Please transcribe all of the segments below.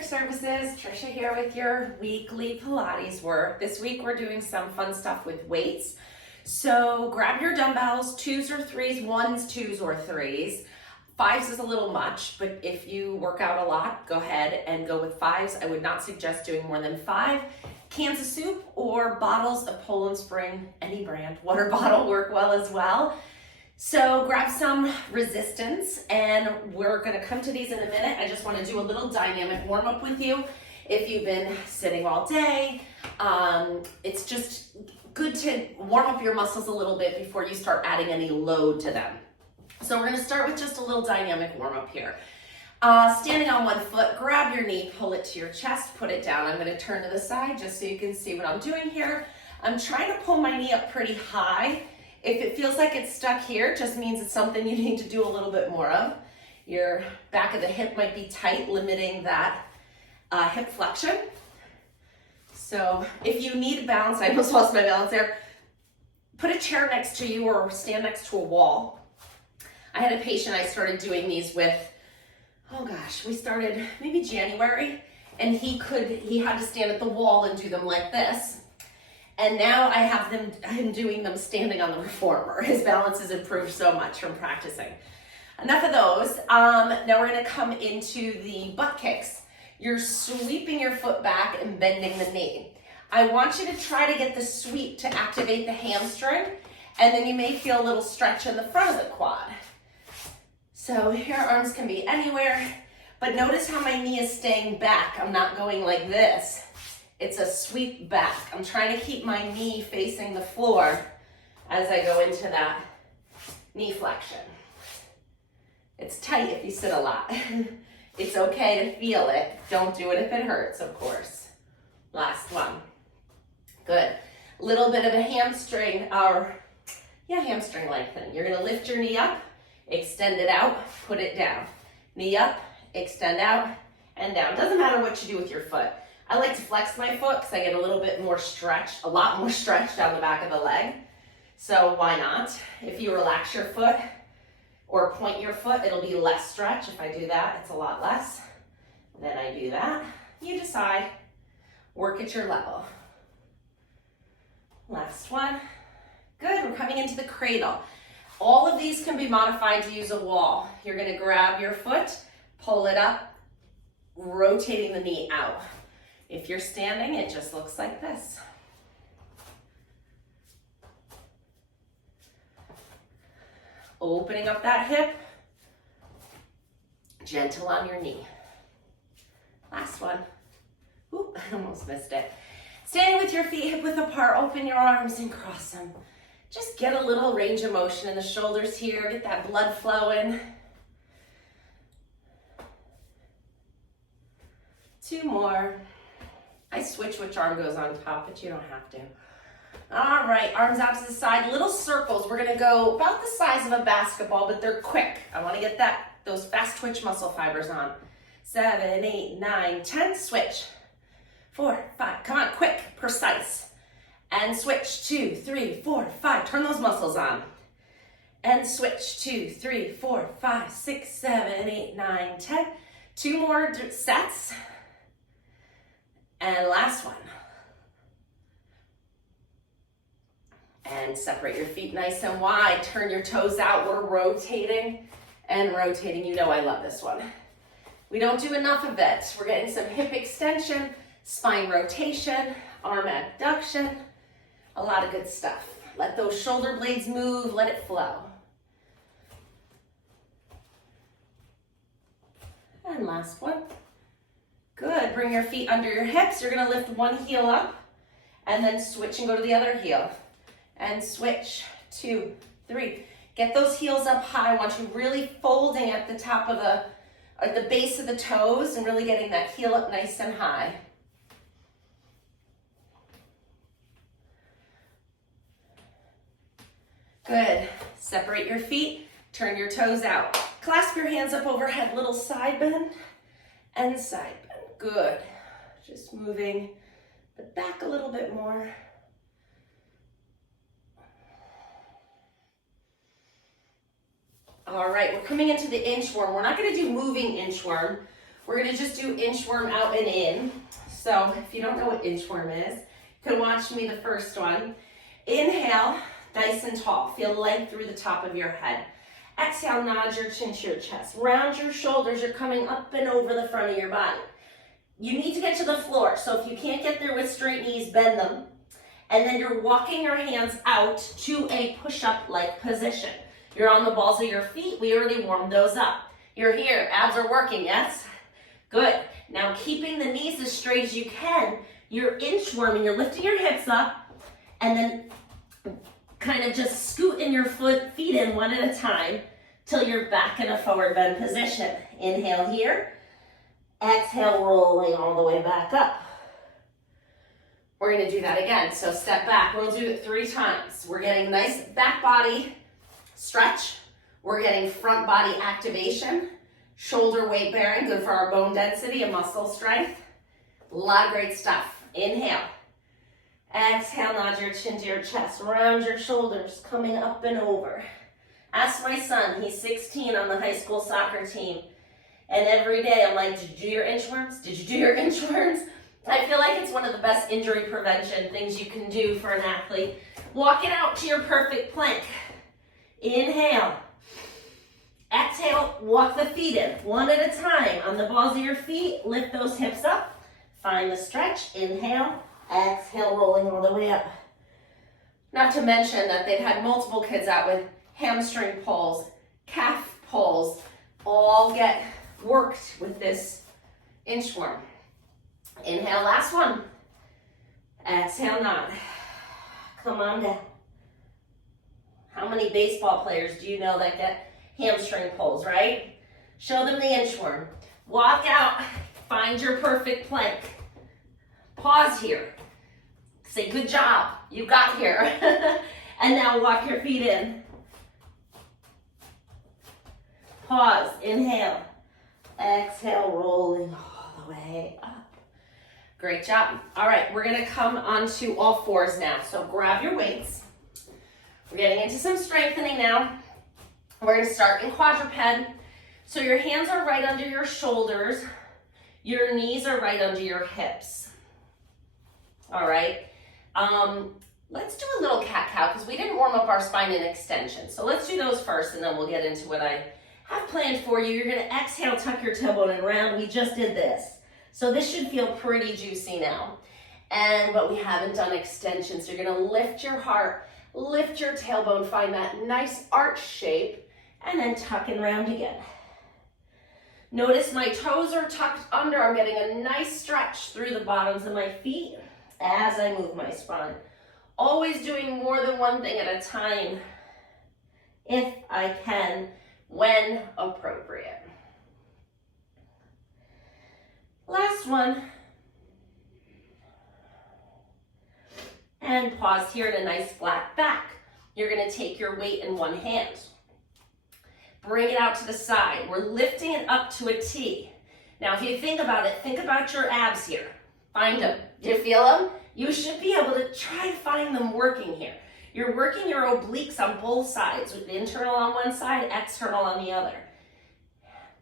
Quick Services, Trisha here with your weekly Pilates work. This week we're doing some fun stuff with weights. So grab your dumbbells, 2s or 3s, 1s, 2s or 3s. 5s is a little much, but if you work out a lot, go ahead and go with 5s. I would not suggest doing more than 5. Cans of soup or bottles of Poland Spring, any brand, water bottle work well as well. So grab some resistance, and we're gonna come to these in a minute. I just wanna do a little dynamic warm up with you. If you've been sitting all day, it's just good to warm up your muscles a little bit before you start adding any load to them. So we're gonna start with just a little dynamic warm up here. Standing on one foot, grab your knee, pull it to your chest, put it down. I'm gonna turn to the side just so you can see what I'm doing here. I'm trying to pull my knee up pretty high. If it feels like it's stuck here, it just means it's something you need to do a little bit more of. Your back of the hip might be tight, limiting that hip flexion. So if you need balance, I almost lost my balance there, put a chair next to you or stand next to a wall. I had a patient I started doing these with, oh gosh, we started maybe January, and he had to stand at the wall and do them like this. And now I have him doing them standing on the reformer. His balance has improved so much from practicing. Enough of those. Now we're gonna come into the butt kicks. You're sweeping your foot back and bending the knee. I want you to try to get the sweep to activate the hamstring, and then you may feel a little stretch in the front of the quad. So here, arms can be anywhere, but notice how my knee is staying back. I'm not going like this. It's a sweep back. I'm trying to keep my knee facing the floor as I go into that knee flexion. It's tight if you sit a lot. It's okay to feel it. Don't do it if it hurts, of course. Last one. Good. Little bit of a hamstring lengthening. You're gonna lift your knee up, extend it out, put it down. Knee up, extend out, and down. Doesn't matter what you do with your foot. I like to flex my foot because I get a little bit more stretch, a lot more stretch down the back of the leg. So why not? If you relax your foot or point your foot, it'll be less stretch. If I do that, it's a lot less. Then I do that. You decide. Work at your level. Last one. Good, we're coming into the cradle. All of these can be modified to use a wall. You're gonna grab your foot, pull it up, rotating the knee out. If you're standing, it just looks like this. Opening up that hip, gentle on your knee. Last one. Oop, I almost missed it. Standing with your feet hip width apart, open your arms and cross them. Just get a little range of motion in the shoulders here, get that blood flowing. 2 more. I switch which arm goes on top, but you don't have to. All right, arms out to the side, little circles. We're gonna go about the size of a basketball, but they're quick. I wanna get those fast twitch muscle fibers on. 7, 8, 9, 10, switch. 4, 5, come on, quick, precise. And switch, 2, 3, 4, 5, turn those muscles on. And switch, 2, 3, 4, 5, 6, 7, 8, 9, 10. 2 more sets. And last one. And separate your feet nice and wide. Turn your toes out. We're rotating and rotating. You know I love this one. We don't do enough of it. We're getting some hip extension, spine rotation, arm abduction, a lot of good stuff. Let those shoulder blades move, let it flow. And last one. Good, bring your feet under your hips. You're gonna lift one heel up and then switch and go to the other heel. And switch, 2, 3. Get those heels up high. I want you really folding at the top of at the base of the toes and really getting that heel up nice and high. Good, separate your feet, turn your toes out. Clasp your hands up overhead, little side bend and side bend. Good. Just moving but back a little bit more. All right, we're coming into the inchworm. We're not going to do moving inchworm. We're gonna just do inchworm out and in. So if you don't know what inchworm is, you can watch me the first one. Inhale, nice and tall. Feel length through the top of your head. Exhale, nod your chin to your chest. Round your shoulders. You're coming up and over the front of your body. You need to get to the floor. So if you can't get there with straight knees, bend them. And then you're walking your hands out to a push-up-like position. You're on the balls of your feet. We already warmed those up. You're here. Abs are working, yes? Good. Now keeping the knees as straight as you can, you're inchworming. You're lifting your hips up and then kind of just scooting your feet in one at a time till you're back in a forward bend position. Inhale here. Exhale, rolling all the way back up. We're going to do that again. So step back. We'll do it 3 times. We're getting nice back body stretch. We're getting front body activation. Shoulder weight bearing, good for our bone density and muscle strength. A lot of great stuff. Inhale. Exhale, nod your chin to your chest. Round your shoulders, coming up and over. Ask my son, he's 16 on the high school soccer team. And every day I'm like, did you do your inchworms? Did you do your inchworms? I feel like it's one of the best injury prevention things you can do for an athlete. Walk it out to your perfect plank. Inhale. Exhale, walk the feet in, one at a time. On the balls of your feet, lift those hips up. Find the stretch. Inhale. Exhale, rolling all the way up. Not to mention that they've had multiple kids out with hamstring pulls, calf pulls, all get worked with this inchworm. Inhale, last one. Exhale, nod. Come on down. How many baseball players do you know that get hamstring pulls, right? Show them the inchworm. Walk out, find your perfect plank. Pause here. Say, good job, you got here. And now walk your feet in. Pause, inhale. Exhale, rolling all the way up. Great job. All right, we're gonna come onto all fours now. So grab your weights. We're getting into some strengthening now. We're gonna start in quadruped. So your hands are right under your shoulders. Your knees are right under your hips. All right. Let's do a little cat-cow because we didn't warm up our spine and extension. So let's do those first and then we'll get into what I have planned for you. You're gonna exhale, tuck your tailbone and round. We just did this. So this should feel pretty juicy now. But we haven't done extension. So you're gonna lift your heart, lift your tailbone, find that nice arch shape, and then tuck and round again. Notice my toes are tucked under. I'm getting a nice stretch through the bottoms of my feet as I move my spine. Always doing more than one thing at a time, if I can, when appropriate. Last one. And pause here in a nice flat back. You're gonna take your weight in one hand. Bring it out to the side. We're lifting it up to a T. Now, if you think about it, think about your abs here. Find them. Do you feel them? You should be able to try to find them working here. You're working your obliques on both sides, with internal on one side, external on the other.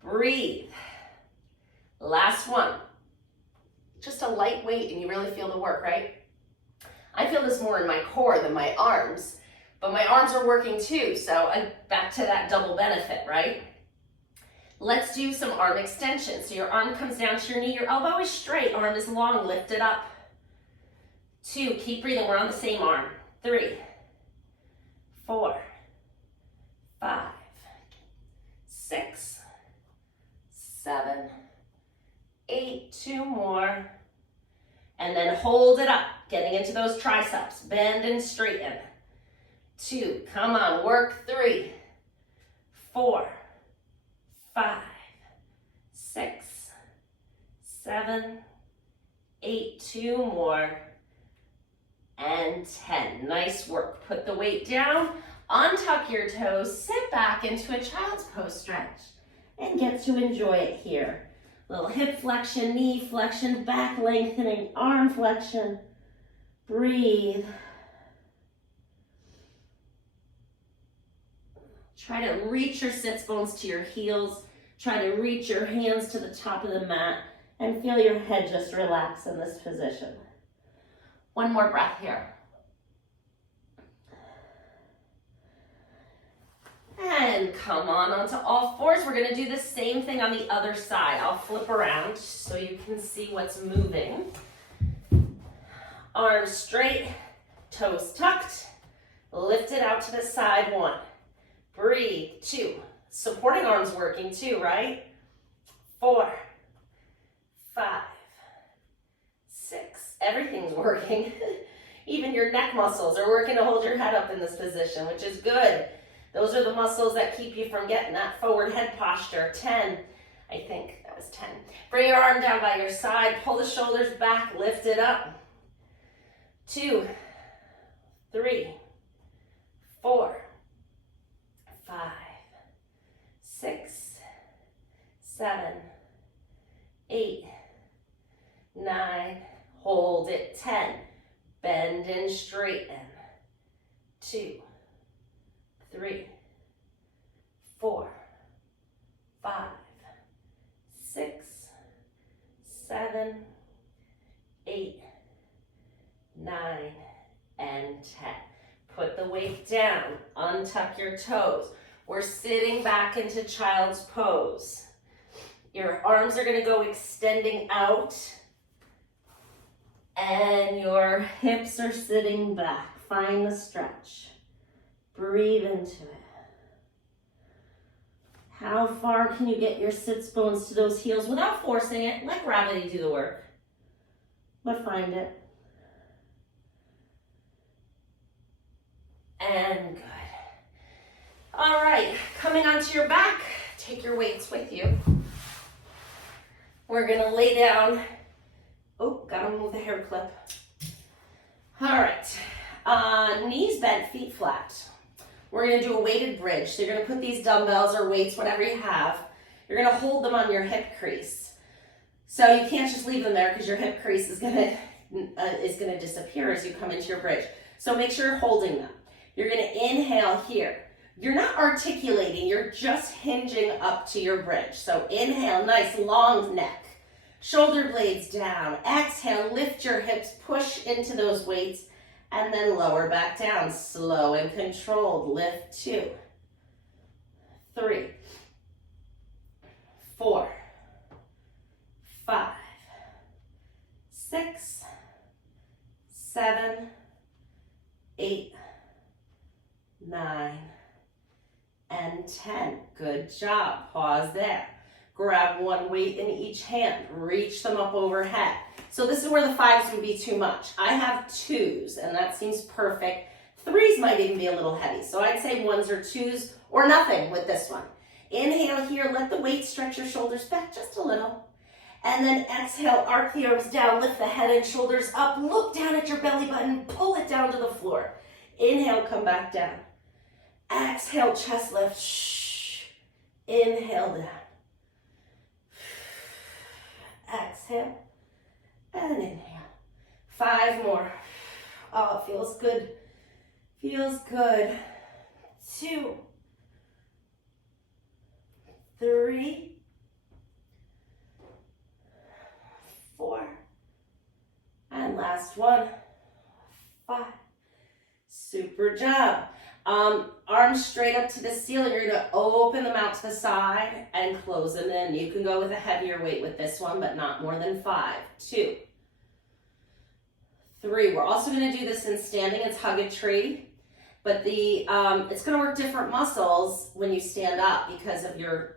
Breathe. Last one. Just a light weight and you really feel the work, right? I feel this more in my core than my arms, but my arms are working too, so I'm back to that double benefit, right? Let's do some arm extension. So your arm comes down to your knee, your elbow is straight, arm is long, lift it up. 2, keep breathing, we're on the same arm. 3, 4, 5, 6, 7, 8, 2 more. And then hold it up, getting into those triceps. Bend and straighten. 2, come on, work. 3, 4, 5, 6, 7, 8, 2 more, and 10. Nice work. Put the weight down, untuck your toes, sit back into a child's pose stretch, and get to enjoy it here. Little hip flexion, knee flexion, back lengthening, arm flexion. Breathe. Try to reach your sits bones to your heels. Try to reach your hands to the top of the mat and feel your head just relax in this position. One more breath here. And come on onto all fours. We're gonna do the same thing on the other side. I'll flip around so you can see what's moving. Arms straight, toes tucked. Lift it out to the side, 1. Breathe, 2. Supporting arms working too, right? 4, 5, 6. Everything's working. Even your neck muscles are working to hold your head up in this position, which is good. Those are the muscles that keep you from getting that forward head posture. 10, I think that was 10. Bring your arm down by your side, pull the shoulders back, lift it up. 2, 3, 4, 5, 6, 7, 8, 9, hold it, 10. Bend and straighten. 2, 3, 4, 5, 6, 7, 8, 9, and 10. Put the weight down, untuck your toes. We're sitting back into child's pose. Your arms are gonna go extending out and your hips are sitting back. Find the stretch. Breathe into it. How far can you get your sits bones to those heels without forcing it? Let gravity do the work. But find it. And good. All right, coming onto your back, take your weights with you. We're gonna lay down. Oh, gotta move the hair clip. All right, knees bent, feet flat. We're gonna do a weighted bridge. So you're gonna put these dumbbells or weights, whatever you have. You're gonna hold them on your hip crease. So you can't just leave them there because your hip crease is gonna disappear as you come into your bridge. So make sure you're holding them. You're gonna inhale here. You're not articulating, you're just hinging up to your bridge. So inhale, nice long neck. Shoulder blades down. Exhale, lift your hips, push into those weights, and then lower back down. Slow and controlled. Lift 2, 3, 4, 5, 6, 7, 8, 9, and 10. Good job. Pause there. Grab one weight in each hand. Reach them up overhead. So this is where the 5s would be too much. I have 2s, and that seems perfect. 3s might even be a little heavy. So I'd say 1s or 2s or nothing with this one. Inhale here. Let the weight stretch your shoulders back just a little. And then exhale, arc the arms down, lift the head and shoulders up. Look down at your belly button. Pull it down to the floor. Inhale, come back down. Exhale, chest lift. Shh. Inhale down. Exhale and inhale. 5 more. Oh, it feels good. Feels good. 2, 3, 4, and last one. 5. Super job. Arms straight up to the ceiling. You're going to open them out to the side and close them in. You can go with a heavier weight with this one, but not more than 5. 2, 3. We're also going to do this in standing. It's hug a tree, but it's going to work different muscles when you stand up because of your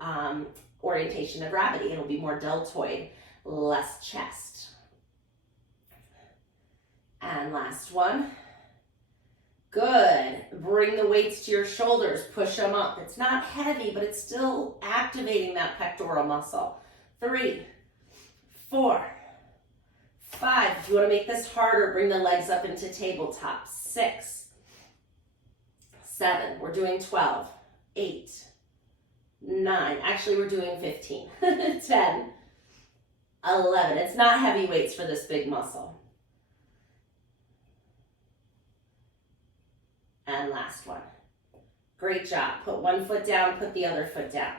orientation of gravity. It'll be more deltoid, less chest. And last one. Good. Bring the weights to your shoulders. Push them up. It's not heavy, but it's still activating that pectoral muscle. 3, 4, 5. If you want to make this harder, bring the legs up into tabletop. 6, 7. We're doing 12. 8, 9. Actually, we're doing 15. 10, 11. It's not heavy weights for this big muscle. And last one. Great job. Put one foot down, put the other foot down.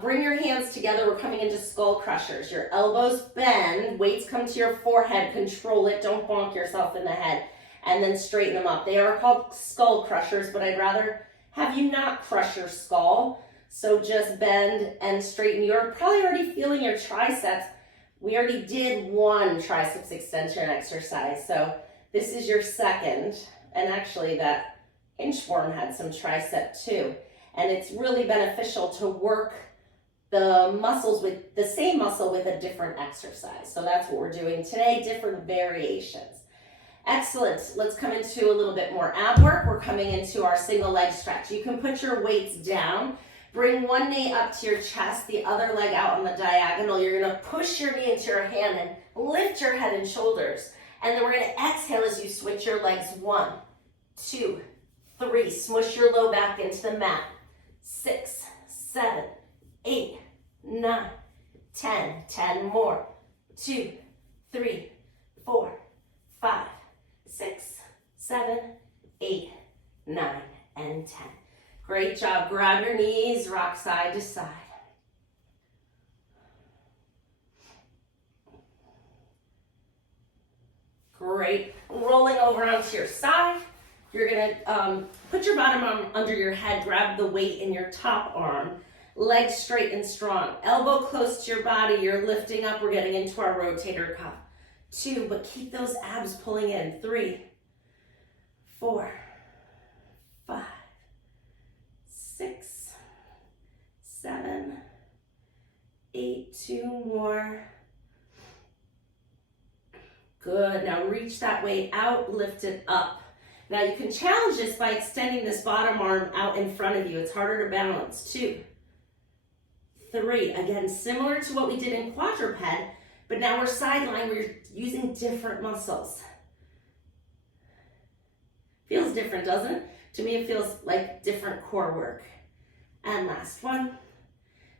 Bring your hands together. We're coming into skull crushers. Your elbows bend, weights come to your forehead, control it, don't bonk yourself in the head, and then straighten them up. They are called skull crushers, but I'd rather have you not crush your skull. So just bend and straighten. You're probably already feeling your triceps. We already did one triceps extension exercise, so this is your second. And actually that inchworm had some tricep too. And it's really beneficial to work the muscles with the same muscle with a different exercise. So that's what we're doing today, different variations. Excellent. Let's come into a little bit more ab work. We're coming into our single leg stretch. You can put your weights down. Bring one knee up to your chest, the other leg out on the diagonal. You're gonna push your knee into your hand and lift your head and shoulders. And then we're gonna exhale as you switch your legs. 1, 2, 3. Smush your low back into the mat. 6, 7, 8, 9, 10. 10 more. 2, 3, 4, 5, 6, 7, 8, 9, and 10. Great job. Grab your knees, rock side to side. Great. Rolling over onto your side. You're gonna put your bottom arm under your head, grab the weight in your top arm, legs straight and strong, elbow close to your body, you're lifting up, we're getting into our rotator cuff. 2, but keep those abs pulling in. 3, 4, 5, 6, 7, 8, 2 more. Good, now reach that weight out, lift it up. Now you can challenge this by extending this bottom arm out in front of you. It's harder to balance. 2, 3, again, similar to what we did in quadruped, but now we're sideline, we're using different muscles. Feels different, doesn't it? To me, it feels like different core work. And last one.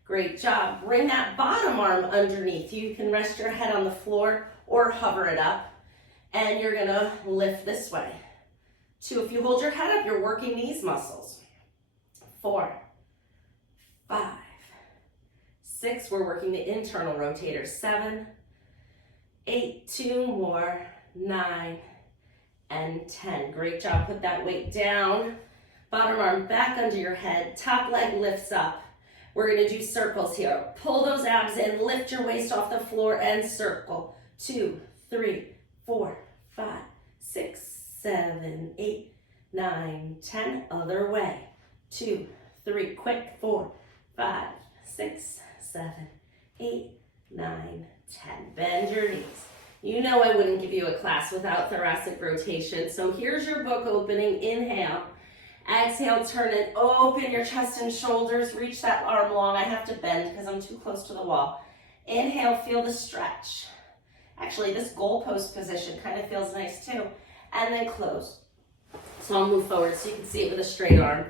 Great job. Bring that bottom arm underneath. You can rest your head on the floor or hover it up. And you're gonna lift this way. 2, if you hold your head up, you're working these muscles. 4, 5, 6, we're working the internal rotators. 7, 8, 2 more, 9, and 10. Great job. Put that weight down. Bottom arm back under your head. Top leg lifts up. We're going to do circles here. Pull those abs in. Lift your waist off the floor and circle. 2, 3, 4, 5, 6, 7, 8, 9, 10. Other way. 2, 3. Quick. 4, 5, 6, 7, 8, 9, 10. Bend your knees. You know I wouldn't give you a class without thoracic rotation. So here's your book opening. Inhale. Exhale, turn and open your chest and shoulders. Reach that arm long. I have to bend because I'm too close to the wall. Inhale, feel the stretch. Actually, this goalpost position kind of feels nice too. And then close. So I'll move forward so you can see it with a straight arm.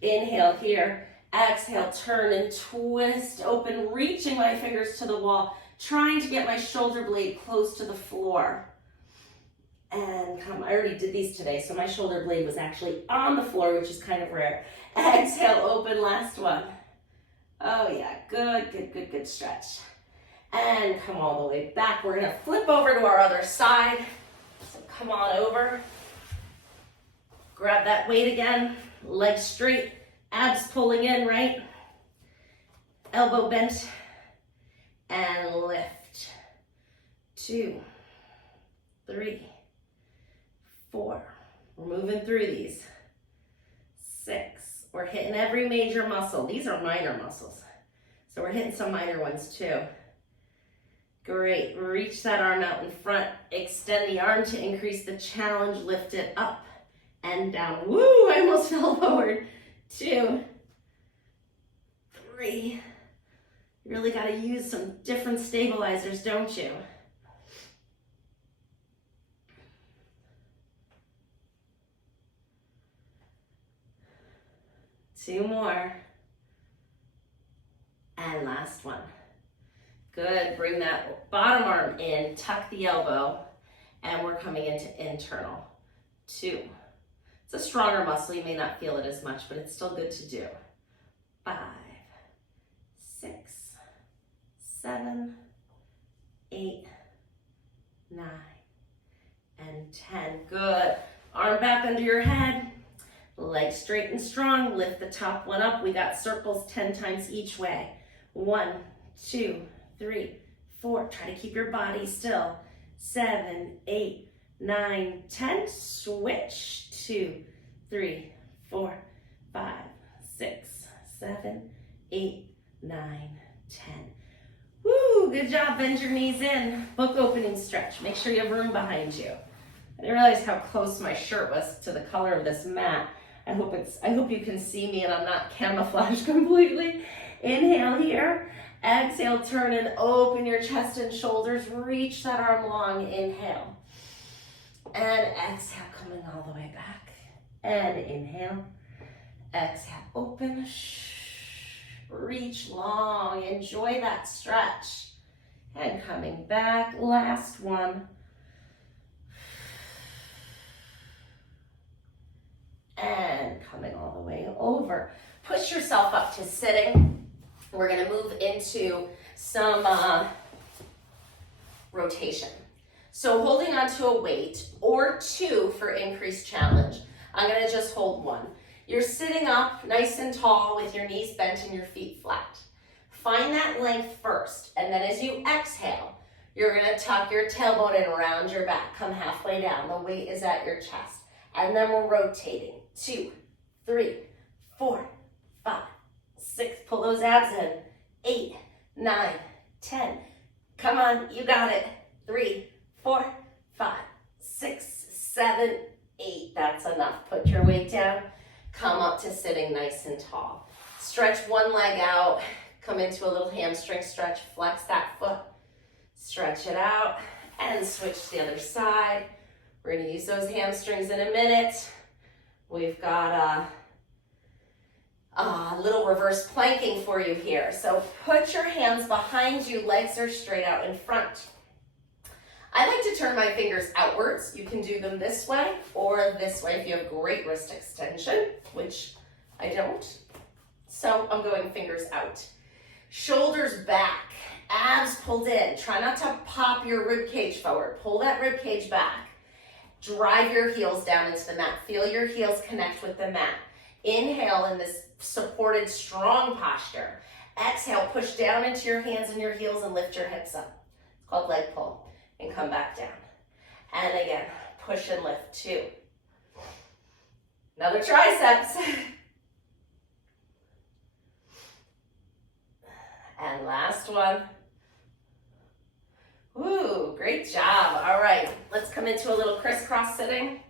Inhale here. Exhale, turn and twist, open, reaching my fingers to the wall, trying to get my shoulder blade close to the floor. And come, I already did these today, so my shoulder blade was actually on the floor, which is kind of rare. Exhale, open, last one. Oh yeah, good stretch. And come all the way back. We're gonna flip over to our other side. So come on over. Grab that weight again, legs straight, abs pulling in, right? Elbow bent, and lift. 2, 3, 4. We're moving through these. 6. We're hitting every major muscle. These are minor muscles. So we're hitting some minor ones too. Great. Reach that arm out in front. Extend the arm to increase the challenge. Lift it up and down. Woo! I almost fell forward. 2, 3. You really got to use some different stabilizers, don't you? 2 more. And last one. Good. Bring that bottom arm in, tuck the elbow, and we're coming into internal. 2. It's a stronger muscle. You may not feel it as much, but it's still good to do. 5, 8, 9, and 10. Good. Arm back under your head. Legs straight and strong. Lift the top one up. We got circles 10 times each way. 1, 2, 3, 4. Try to keep your body still. 7, 8, 9, 10. Switch. 2, 3, 4, 5, 6, 7, 8, 9, 10. Woo, good job. Bend your knees in. Book opening stretch. Make sure you have room behind you. I didn't realize how close my shirt was to the color of this mat. I hope you can see me and I'm not camouflaged completely. Inhale here. Exhale, turn and open your chest and shoulders. Reach that arm long. Inhale. And exhale, coming all the way back. And inhale. Exhale, open. Reach long. Enjoy that stretch. And coming back. Last one. And coming all the way over. Push yourself up to sitting. We're going to move into some rotation. So holding onto a weight or two for increased challenge. I'm going to just hold one. You're sitting up nice and tall with your knees bent and your feet flat. Find that length first, and then as you exhale, you're going to tuck your tailbone in around your back. Come halfway down. The weight is at your chest. And then we're rotating. 2, 3, 4, 5, 6. Pull those abs in. 8, 9, 10. Come on, you got it. 3, 4, 5, 6, 7, 8. That's enough. Put your weight down. Come up to sitting nice and tall. Stretch one leg out. Come into a little hamstring stretch. Flex that foot. Stretch it out. And switch to the other side. We're going to use those hamstrings in a minute. We've got a little reverse planking for you here. So put your hands behind you, legs are straight out in front. I like to turn my fingers outwards. You can do them this way or this way if you have great wrist extension, which I don't. So I'm going fingers out. Shoulders back, abs pulled in. Try not to pop your rib cage forward. Pull that rib cage back. Drive your heels down into the mat. Feel your heels connect with the mat. Inhale in this supported strong posture. Exhale, push down into your hands and your heels and lift your hips up. It's called leg pull. And come back down. And again, push and lift. 2. Another triceps. And last one. Woo, great job. All right, let's come into a little crisscross sitting.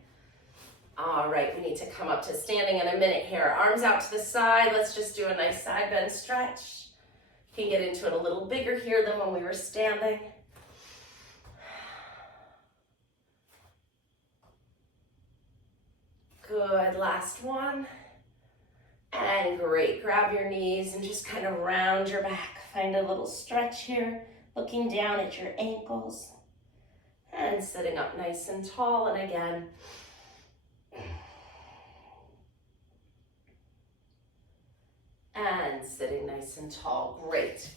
All right, we need to come up to standing in a minute here. Arms out to the side. Let's just do a nice side bend stretch. You can get into it a little bigger here than when we were standing. Good, last one. And great, grab your knees and just kind of round your back. Find a little stretch here. Looking down at your ankles and sitting up nice and tall. And again, and sitting nice and tall. Great.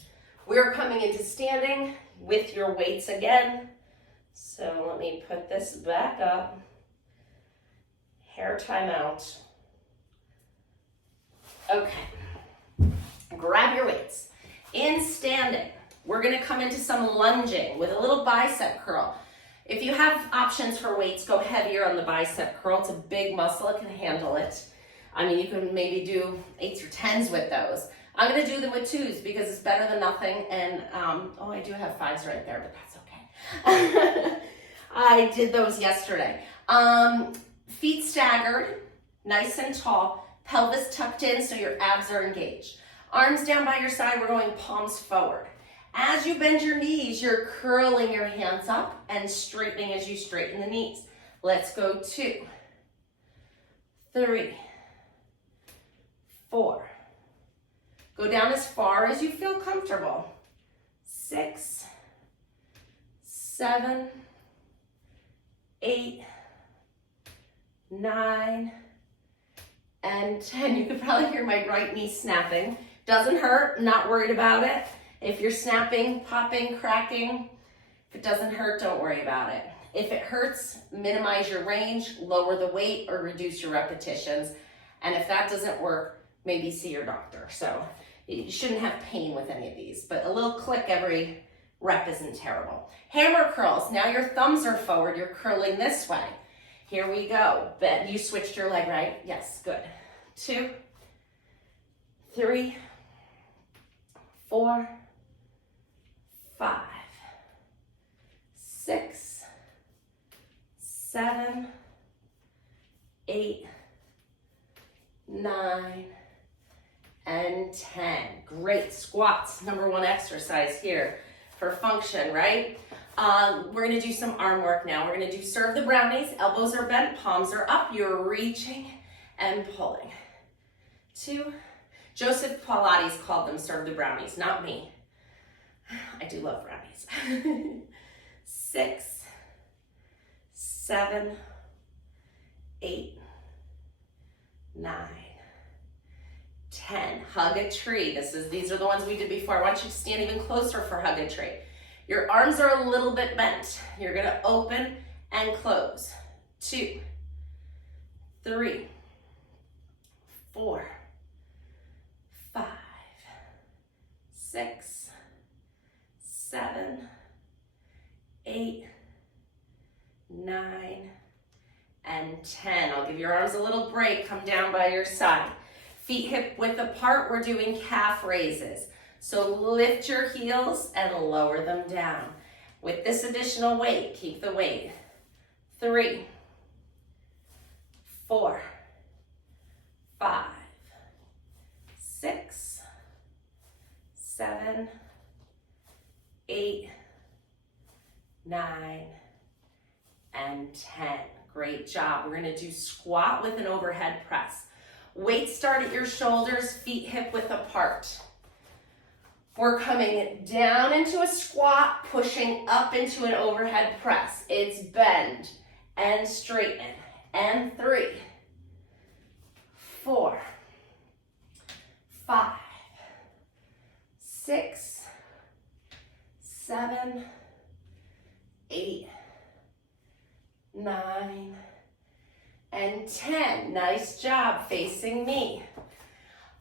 We're coming into standing with your weights again. So let me put this back up. Hair time out. Okay. Grab your weights. In standing, we're going to come into some lunging with a little bicep curl. If you have options for weights, go heavier on the bicep curl. It's a big muscle. It can handle it. I mean, you can maybe do 8s or 10s with those. I'm going to do them with 2s because it's better than nothing. And, oh, I do have 5s right there, but that's okay. I did those yesterday. Feet staggered, nice and tall. Pelvis tucked in so your abs are engaged. Arms down by your side. We're going palms forward. As you bend your knees, you're curling your hands up and straightening as you straighten the knees. Let's go 2, 3, 4. Go down as far as you feel comfortable. 6, 7, 8, 9, and 10. You could probably hear my right knee snapping. Doesn't hurt, not worried about it. If you're snapping, popping, cracking, If it doesn't hurt, don't worry about it. If it hurts, minimize your range, lower the weight, or reduce your repetitions. And if that doesn't work, maybe see your doctor. So you shouldn't have pain with any of these, but a little click every rep isn't terrible. Hammer curls. Now your thumbs are forward. You're curling this way. Here we go. Bet you switched your leg, right? Yes, good. 2, 3, 4, 5, 6, 7, 8, 9, and 10. Great. Squats, number one exercise here for function, right? We're gonna do some arm work now. We're gonna do serve the brownies. Elbows are bent, palms are up. You're reaching and pulling. 2. Joseph Pilates called them serve the brownies, not me. I do love brownies. 6, 7, 8, 9, 10. Hug a tree. These are the ones we did before. I want you to stand even closer for hug a tree. Your arms are a little bit bent. You're gonna open and close. 2, 3, 4, 5, 6, 7, 8, 9, and 10. I'll give your arms a little break. Come down by your side. Feet hip width apart. We're doing calf raises. So lift your heels and lower them down. With this additional weight, keep the weight. 3, 4, 5, 6, 7, 8, 9, and 10. Great job. We're gonna do squat with an overhead press. Weights start at your shoulders, feet hip width apart. We're coming down into a squat, pushing up into an overhead press. It's bend and straighten. And 3, 4, 5, 6, 7, 8, 9, and 10. Nice job facing me.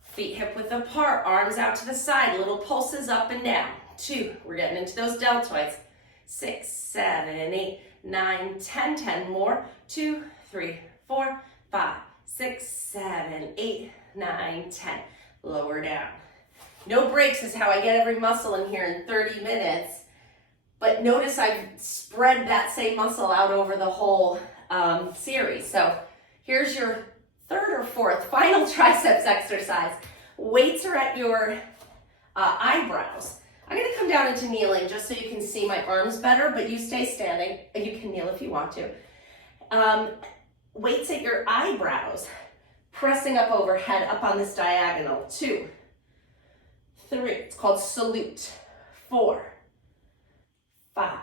Feet hip width apart, arms out to the side, little pulses up and down. 2, we're getting into those deltoids. 6, 7, 8, 9, 10, 10 more. 2, 3, 4, 5, 6, 7, 8, 9, 10. Lower down. No breaks is how I get every muscle in here in 30 minutes. But notice I've spread that same muscle out over the whole series. So here's your third or fourth final triceps exercise. Weights are at your eyebrows. I'm gonna come down into kneeling just so you can see my arms better, but you stay standing. You can kneel if you want to. Weights at your eyebrows. Pressing up overhead, up on this diagonal. 2, 3, it's called salute. 4, 5,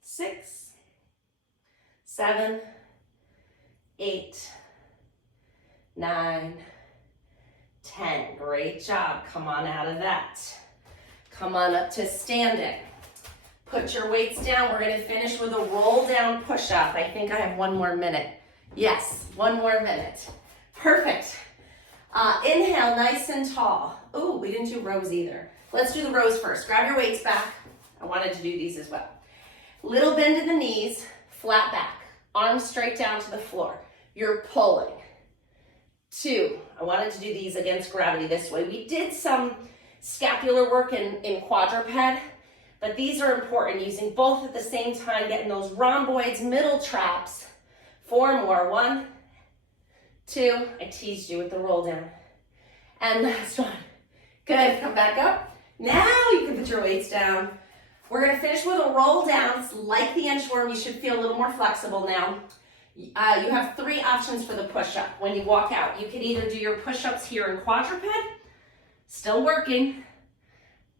6, 7, 8, 9, 10. Great job. Come on out of that. Come on up to standing. Put your weights down. We're going to finish with a roll down push-up. I think I have 1 more minute. Yes, 1 more minute. Perfect. Inhale, nice and tall. Ooh, we didn't do rows either. Let's do the rows first. Grab your weights back. I wanted to do these as well. Little bend in the knees, flat back. Arms straight down to the floor. You're pulling. 2, I wanted to do these against gravity this way. We did some scapular work in quadruped, but these are important, using both at the same time, getting those rhomboids, middle traps. 4 more. 1, 2, I teased you with the roll down. And last one. Good, come back up. Now you can put your weights down. We're gonna finish with a roll down. It's like the inchworm. You should feel a little more flexible now. You have 3 options for the push-up when you walk out. You can either do your push-ups here in quadruped, still working,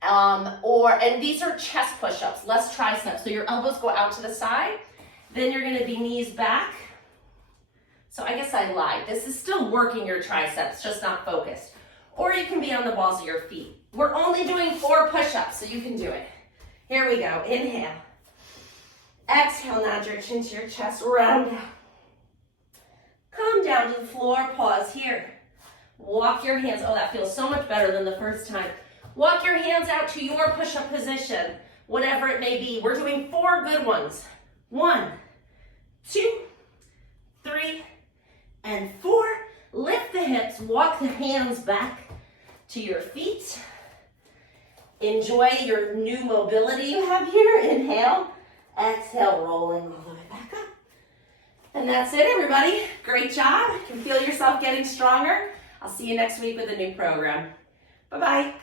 and these are chest push-ups, less triceps. So your elbows go out to the side. Then you're gonna be knees back. So I guess I lied. This is still working your triceps, just not focused. Or you can be on the balls of your feet. We're only doing 4 push-ups, so you can do it. Here we go. Inhale. Exhale, nod your chin to your chest, round down. Come down to the floor, pause here. Walk your hands, oh, that feels so much better than the first time. Walk your hands out to your push-up position, whatever it may be. We're doing 4 good ones. 1, 2, 3, and 4. Lift the hips, walk the hands back to your feet. Enjoy your new mobility you have here. Inhale, exhale, rolling all the way back up. And that's it, everybody. Great job. You can feel yourself getting stronger. I'll see you next week with a new program. Bye-bye.